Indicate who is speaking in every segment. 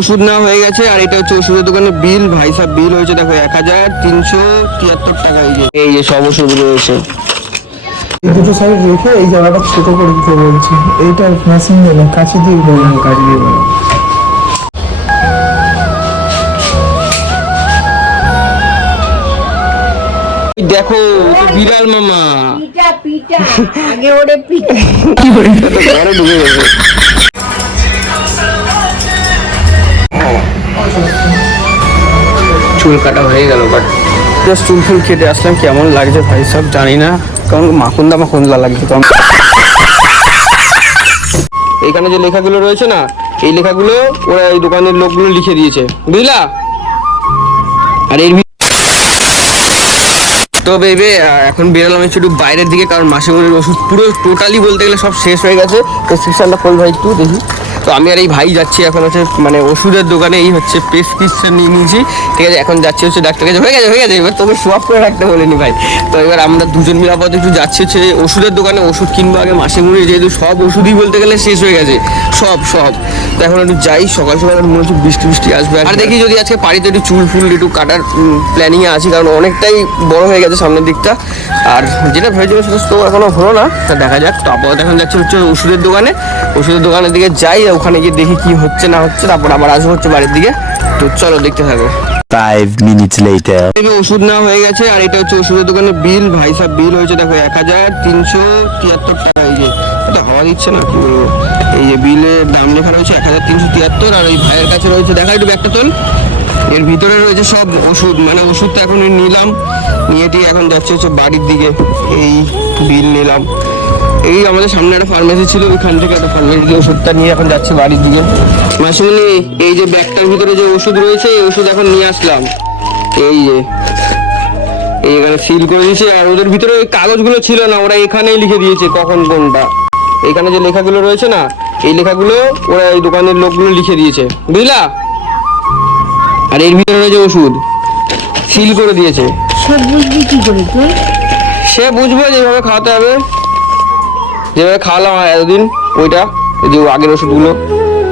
Speaker 1: ওষুধ নেওয়া হয়ে গেছে আর এটা হচ্ছে ওষুধের দোকানে বিল। ভাই সাহেব বিল হয়েছে দেখো এক হাজার তিনশো তিয়াত্তর টাকা এই যে। এই যে সব ওষুধ রয়েছে।
Speaker 2: এই দুটো সাইড রেখে এই জায়গাটা ছোট করে দিতে বলছি। এইটা মেশিন দিয়ে না কাছে দিয়ে বলব কাছে দিয়ে বলব
Speaker 1: দেখো ও বিড়াল মামা।
Speaker 3: পিটা পিটা আগে ওরে পিটা
Speaker 1: ঘরে ঢুকে গেছে। চুল কাটা হয়ে গেল বাট জাস্ট চুল ফুল কেটে আসলাম, কেমন লাগছে ভাই সব জানি না। কারণ মাখুন্দা মাখুন্দা লাগছে কারণ এইখানে যে লেখাগুলো রয়েছে না, এই লেখাগুলো ওরা এই দোকানের লোকগুলো লিখে দিয়েছে। বুঝলা? আর এর তো বেবে এখন বেরোলাম একটু বাইরের দিকে, কারণ মাসিমণির ওষুধ পুরো টোটালি বলতে গেলে সব শেষ হয়ে গেছে। প্রেসক্রিপশনটা খোল ভাই একটু, দেখি। তো আমি আর এই ভাই যাচ্ছি এখন হচ্ছে মানে ওষুধের দোকানে, এই হচ্ছে প্রেসক্রিপশন নিয়ে নিয়েছি। ঠিক আছে, এখন যাচ্ছি হচ্ছে ডাক্তার কাছে। হয়ে গেছে হয়ে গেছে, এবার তোকে সোয়াপ করে রাখতে বলিনি ভাই। তো এবার আমরা দুজন মিলে আপাতত একটু যাচ্ছি হচ্ছে ওষুধের দোকানে, ওষুধ কিনবো আগে, মাসে মুড়ে যেহেতু সব ওষুধই বলতে গেলে শেষ হয়ে গেছে। সব সব। তো এখন একটু যাই সকাল সকাল মনে হচ্ছে বৃষ্টি বৃষ্টি আসবে আর দেখি যদি আজকে বাড়িতে একটু চুল ফুল একটু কাটার প্ল্যানিং এ আছি কারণ অনেকটাই বড় হয়ে গেছে সামনের দিকটা। আর যেটা ভেবেছিল সেটা তো এখনও হলো না তা দেখা যাক। তো আপাতত এখন যাচ্ছে হচ্ছে ওষুধের দোকানে। ওষুধের দোকানের দিকে যাই ওখানে গিয়ে দেখি কি হচ্ছে না হচ্ছে তারপর আবার আসব হচ্ছে বাড়ির দিকে। তো চলো দেখতে থাকো। ওষুধ নেওয়া হয়ে গেছে আর এটা হচ্ছে ওষুধের দোকানে বিল ভাই সাহেব বিল হয়েছে দেখো এক হাজার তিনশো তিয়াত্তর টাকা এই যে। এটা হওয়া দিচ্ছে না কি বলব এই যে বিলের দাম লেখা রয়েছে এক হাজার তিনশো তিয়াত্তর, আর ওই ভাইয়ের কাছে রয়েছে, দেখা একটু ব্যাগটা তোল। এর ভিতরে রয়েছে সব ওষুধ মানে ওষুধটা এখন নিলাম, নিয়ে টিয়ে এখন যাচ্ছে হচ্ছে বাড়ির দিকে, এই বিল নিলাম। এই আমাদের সামনে একটা ফার্মেসি ছিল, ওইখান থেকে একটা ফার্মেসি ওষুধটা নিয়ে এখন যাচ্ছে বাড়ির দিকে। মাসুমনি এই যে ব্যাগটার ভিতরে যে ওষুধ রয়েছে, এই ওষুধ এখন নিয়ে আসলাম। এই যে, এই এখানে সিল করে দিয়েছে, আর ওদের ভিতরে ওই কাগজগুলো ছিল না, ওরা এখানেই লিখে দিয়েছে কখন কোনটা। এখানে যে লেখাগুলো রয়েছে না এই লেখাগুলো ওরা এই দোকানের লোকগুলো লিখে দিয়েছে। বুঝলা? আর এর ভিতরে রয়েছে ওষুধ। সিল করে দিয়েছে।
Speaker 3: সব বুঝবি কি করে তুই
Speaker 1: সে বুঝবে যেভাবে খাওয়াতে হবে। যেভাবে খাওয়ালাম এতদিন ওইটা ওই যে আগের ওষুধগুলো।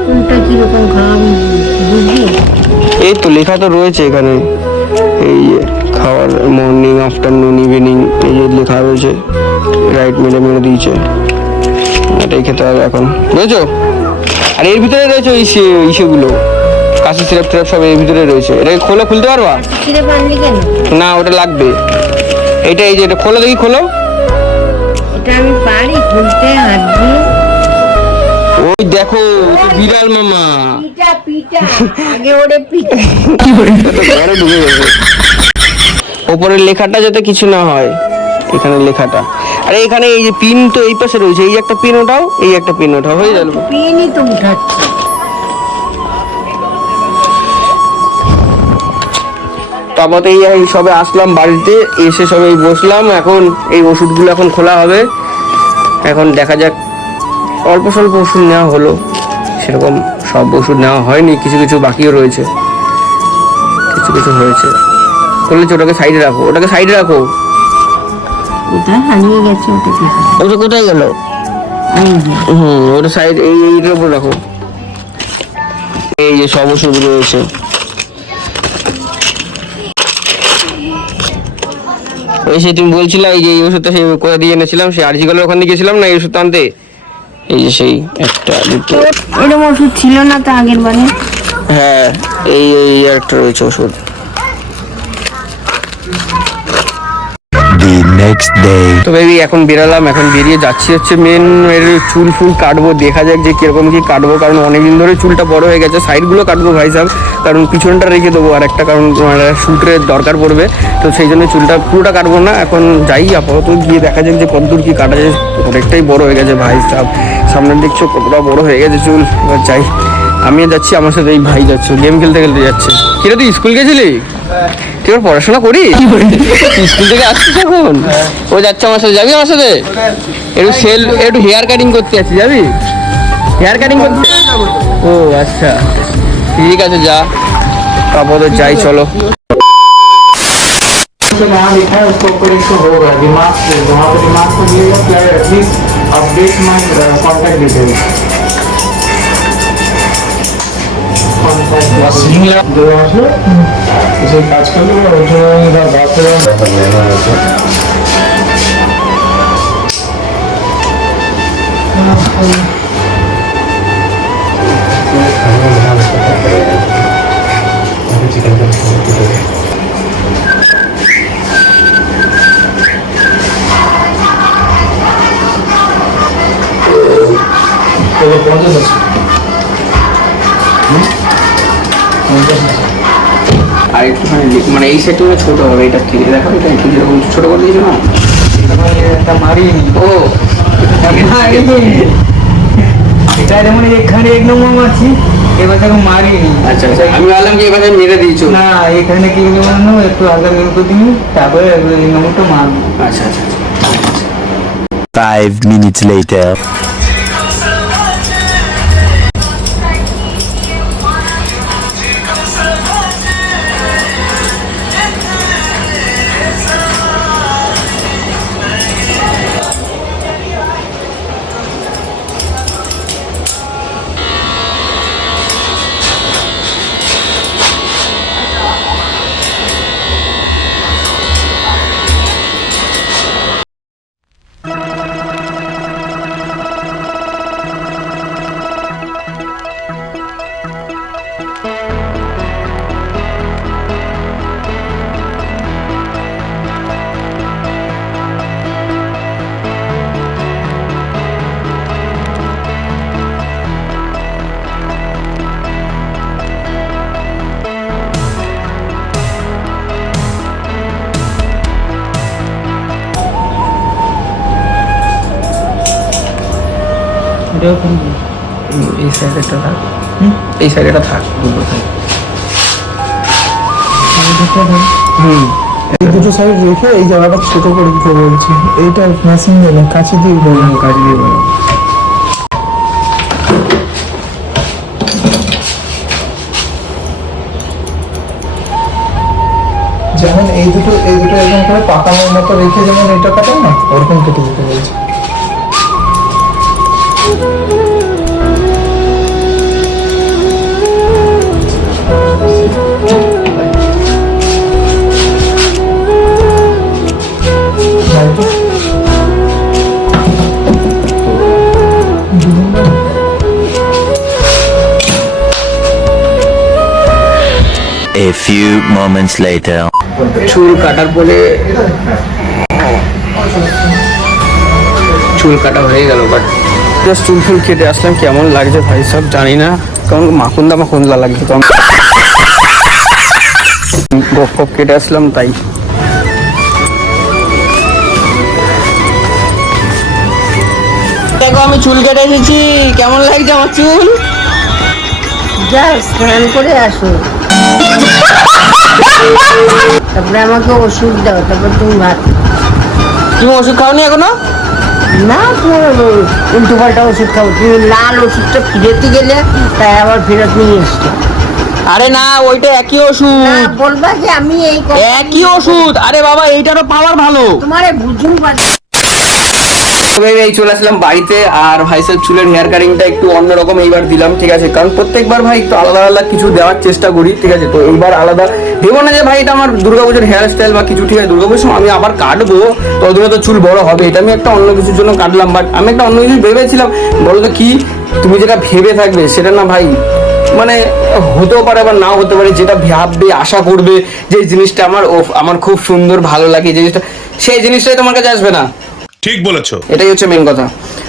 Speaker 3: কোনটা কীরকম খাওয়াবি? বুঝবি?
Speaker 1: এই তো লেখা তো রয়েছে এখানে। এই যে খাওয়ার মর্নিং আফটারনুন ইভিনিং এই যে লেখা রয়েছে। রাইট মেরে মেরে দিয়েছে। এটাই খেতে হবে এখন। বুঝেছ আর এর ভিতরে রয়েছে ওই ইসেগুলো। কাশি সিরাপ টিরাপ সব এর ভিতরে রয়েছে। এটাকে খোলা খুলতে পারবা? না ওটা লাগবে। এটা এই যে এটা খোলো দেখি খোলো। ওই দেখো বিড়াল মামা। ওপরের লেখাটা যাতে কিছু না হয় এখানে লেখাটা। আরে এখানে এই যে পিন তো এই পাশে রয়েছে এই একটা পিন ওঠাও এই একটা পিন ওঠাও হয়ে গেল।
Speaker 3: পিনই তো উঠাচ্ছে।
Speaker 1: তারপর এই সবে আসলাম বাড়িতে এসে সবে এই বসলাম এখন এই ওষুধগুলো এখন খোলা হবে। এখন দেখা যাক অল্প স্বল্প ওষুধ নেওয়া হলো সেরকম সব ওষুধ নেওয়া হয়নি কিছু কিছু বাকিও রয়েছে। কিছু কিছু হয়েছে। খুলেছে ওটাকে সাইডে রাখো ওটাকে সাইডে রাখো।
Speaker 3: কোথায়? হারিয়ে গেছে ওটা কি
Speaker 1: ওটা কোথায় গেল? হুম ওটা সাইড এই এইটার উপর রাখো। এই যে সব ওষুধ রয়েছে। ওই সে তুমি বলছিলে এই যে এই ওষুধটা সেই কোথা দিয়ে এনেছিলাম? সেই আরজি কলের ওখান দিয়ে গেছিলাম না এই ওষুধটা আনতে? এই যে সেই একটা দুটো।
Speaker 3: এরকম ওষুধ ছিল না তো আগের বারে?
Speaker 1: হ্যাঁ এই এই একটা রয়েছে ওষুধ।
Speaker 4: Next day.
Speaker 1: তো বেবি এখন বেরালাম, এখন বেরিয়ে যাচ্ছি হচ্ছে মেন এর চুল ফুল কাটবো, দেখা যাক যে কীরকম কি কাটবো, কারণ অনেকদিন ধরে চুলটা বড় হয়ে গেছে সাইডগুলো কাটবো ভাই সাহেব কারণ পিছনটা রেখে দেবো আর একটা, কারণ শুটের দরকার পড়বে, তো সেই জন্য চুলটা পুরোটা কাটবো না, এখন যাই আপাতত গিয়ে দেখা যাক যে কতদূর কি কাটা যায়, অনেকটাই বড় হয়ে গেছে ভাই সাহেব সামনে দেখছ কতটা বড় হয়ে গেছে চুল, এবার যাই আমি যাচ্ছি, আমার সাথে এই ভাই যাচ্ছে গেম খেলতে খেলতে যাচ্ছে কিরে তুই স্কুল গেছিলি তুই এবার পড়াশোনা করিস স্কুল থেকে আসছিস এখন ও যাচ্ছে আমার সাথে যাবি আমার সাথে একটু সেল একটু হেয়ার কাটিং করতে যাচ্ছি যাবি হেয়ার কাটিং করতে ও আচ্ছা ঠিক আছে যা আপাতত যাই চলো
Speaker 2: जो वहाँ लिखा है उसको ऊपर इसको होगा दिमाग से वहाँ पे दिमाग को दिएगा please update my contact details দেওয়া আসবে সেই কাজ করলে ওই জন্য এরা বাথরুম পঞ্চাশ আছে পঞ্চাশ আছে
Speaker 1: আর একটুখানি মানে এই সেটটা ছোট হবে এটা থেকে দেখো এটা একটু যেরকম ছোট করে দিয়েছ না? ও
Speaker 2: এটা যেমন এখানে এক নম্বর মারছি এবার তাকে মারিনি।
Speaker 1: আচ্ছা আচ্ছা আমি ভাবলাম কি এবারে মেরে দিয়েছ?
Speaker 2: না এখানে কি মারনো একটু করে দিই তারপরে এই নম্বরটা মারবো।
Speaker 1: আচ্ছা আচ্ছা আচ্ছা।
Speaker 4: Five minutes later.
Speaker 1: এই সাইডেটা থাক। এই সাইডেটা থাক দুটো থাক। হুম।
Speaker 2: এই দুটো সাইড রেখে এই জায়গাটা ছোট করে দিতে বলছি। এইটা মেশিন দিয়ে না কাছে দিয়ে বলব
Speaker 1: কাজ দিয়ে
Speaker 2: যেমন এই দুটো এই দুটো এরকম করে পাকানোর মতো রেখে যেমন এটা কাটায় না ওরকম কেটে দিতে বলছি।
Speaker 4: A few moments later.
Speaker 1: চুল কাটার পরে চুল কাটা হয়ে গেল বাট জাস্ট চুল ফুল কেটে আসলাম কেমন লাগছে ভাই সব জানি না। কারণ মাখুন্দা মাখুন্দা লাগছে কারণ গপ গপ কেটে আসলাম তাই। দেখো আমি চুল কেটে এসেছি। কেমন লাগছে আমার চুল?
Speaker 3: যা স্নান করে আসো। তারপরে আমাকে ওষুধ দাও তারপর তুমি ভাত
Speaker 1: তুমি ওষুধ খাওনি এখনও?
Speaker 3: না উল্টো পাল্টা ওষুধ খাও তুমি লাল ওষুধটা ফিরেতে গেলে তাই আবার ফেরত নিয়ে এসছো।
Speaker 1: আরে না ওইটা একই ওষুধ।
Speaker 3: বলবা যে আমি এই
Speaker 1: একই ওষুধ। আরে বাবা এইটারও পাওয়ার ভালো।
Speaker 3: তোমার বুঝুন পারছি
Speaker 1: তবে এই চলে আসলাম বাড়িতে, আর ভাই সাহেব চুলের হেয়ার কাটিংটা একটু অন্যরকম এইবার দিলাম, ঠিক আছে? কারণ প্রত্যেকবার ভাই একটু আলাদা আলাদা কিছু দেওয়ার চেষ্টা করি, ঠিক আছে? তো এইবার আলাদা ভেবো না যে ভাই এটা আমার দুর্গাপুজোর হেয়ার স্টাইল বা কিছু, ঠিক আছে? দুর্গাপুজোর সময় আমি আবার কাটবো ততদিনে তো চুল বড় হবে, এটা আমি একটা অন্য কিছুর জন্য কাটলাম বাট আমি একটা অন্য কিছু ভেবেছিলাম বলো তো কি, তুমি যেটা ভেবে থাকবে সেটা না ভাই মানে হতেও পারে আবার নাও হতে পারে, যেটা ভাববে, আশা করবে, যে জিনিসটা আমার আমার খুব সুন্দর, ভালো লাগে জিনিসটা, সেই জিনিসটাই তোমার কাছে আসবে না?
Speaker 5: ঠিক বলেছ।
Speaker 1: এটাই হচ্ছে মেন কথা।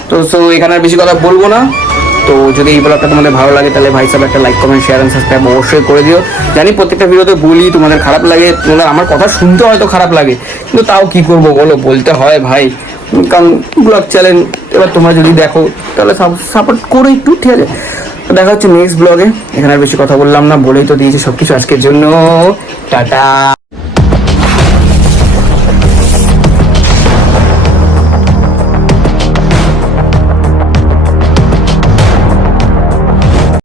Speaker 1: তো সো এখানে আর বেশি কথা বলব না। তো, যদি এই ব্লগটা তোমাদের ভালো লাগে, তাহলে ভাই সাহেব একটা like comment share and subscribe অবশ্যই করে দিও। জানি প্রত্যেকটা ভিডিওতে বলি, তোমাদের খারাপ লাগে, তোমাদের আমার কথা শুনতে হয়তো খারাপ লাগে, কিন্তু তাও কি করব বলো, বলতে হয় ভাই। কারণ ব্লগ চ্যানেল এবার তোমরা যদি দেখো, তাহলে সাপোর্ট করো একটু, ঠিক আছে? দেখা হচ্ছে নেক্সট ব্লগে এখানে আর বেশি কথা বললাম না, বলেই তো দিয়েছি সব কিছু আজকের জন্য। টাটা!